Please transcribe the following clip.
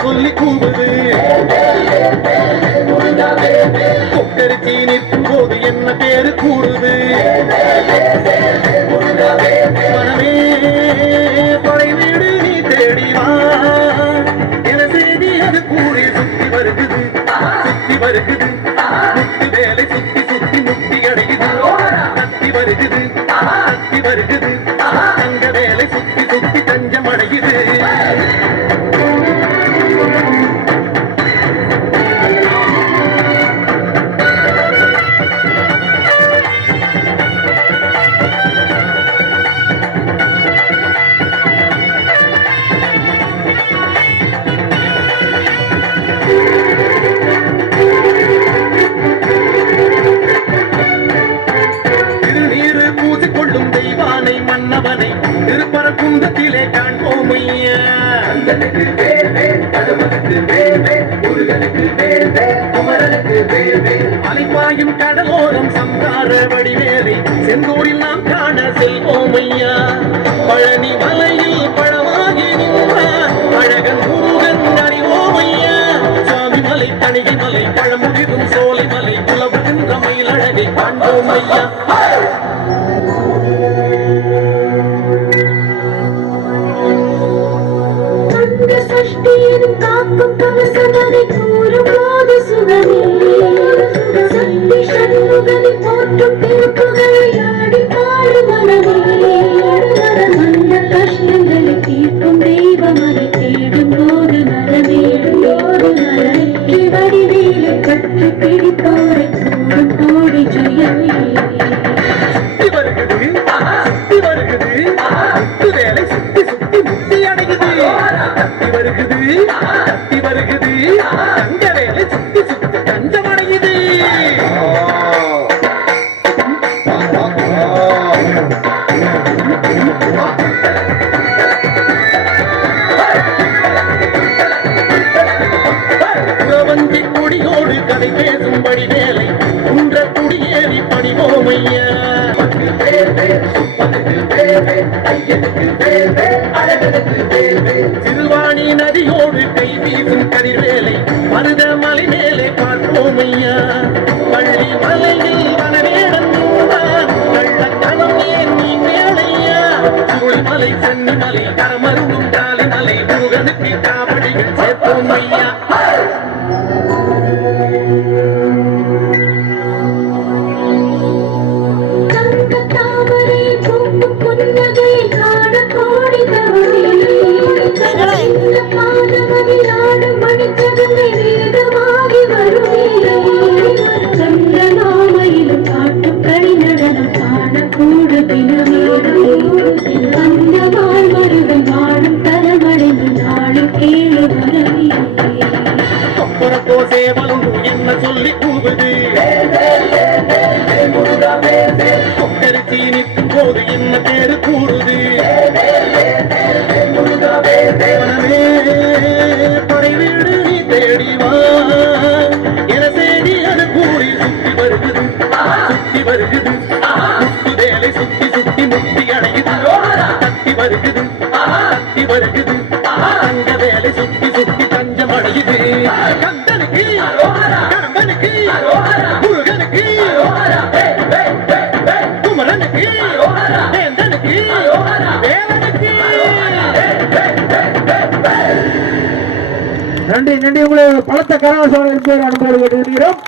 சொல்லி கூடுது கொக்கரிச்சி நிற்கும் போது என்ன பேரு கூறுது மனமே படை வீடு நீ தேடிவா என செய்தி அது கூறி சுத்தி வருகுது முத்தி வேலை சுத்தி சுத்தி முக்தி அடையுது கத்தி வருகுது தங்க வேலை சுத்தி சுத்தி தஞ்சம் அடையுது மன்னவனை திருப்பரங்குன்றத்திலே காண்போம் ஐயா. அலைப்பாயும் கடலோரம் சம்சார வடிவேலை செந்தூரில் நாம் காண செல்வோம் ஐயா. பழனி மலையில் பழமாகி நின்றார் அழகன் முருகன் அறிவோம் ஐயா. சுவாமி மலை தணிகை மலை பழமுதிரும் சோலை மலை புலவுகின்ற மயில் அழகை காண்போம் ஐயா. காக்கும் கவசமனை கூறும் போது சுகமே சக்தி சண்முகனை போற்றும் திருப்புகளை ஆடி பாடு மனமே அந்த கஷ்டங்களை தீர்க்கும் தெய்வமனை தேடும் போது நலமேடும் வெற்றி வடிவேலை கற்று பிடிப்போரை கூறும் கோடி ஜெயமே கத்தி வருகுது தங்க வேலை சுத்தி சுத்தி தஞ்சமடையுது. புறவந்தி குடியோடு கதை பேசும்படி வேலை குன்ற குடியேறி பணிவோம் ஐயா. திருவாணி நதியோடு கை வீசும் கதிர்வேலை மருத மலை மேலே பார்ப்போம் ஐயா. பள்ளி மலையில் வனவேடன் கள்ளக்கணம் ஏன் நீ மேலையா. சுருளிமலை சென்னிமலை கரமருந்தும் காலிமலை முருகனுக்கு காவடிகள் சேர்ப்போம் ஐயா. என்ன சொல்லி கூவுது கொக்கரிச்சி நிற்கும் போது என்ன பேரு கூறுது மனமே படை வீடு நீ தேடிவா என செய்தி அது கூறி சுத்தி வருகுது முத்து வேலை சுத்தி சுத்தி முக்தி அடையுது கத்தி வருகுது தங்க வேலை சுத்தி சுத்தி தஞ்சம் அடையுது. கந்தனுக்கு கடம்பனுக்கு முருகனுக்கு குமரனுக்கு வேந்தனுக்கு வேலனுக்கு நன்றி. உங்களை பலத்த கரவசம் அனுப்பி கேட்டுக்கிறோம்.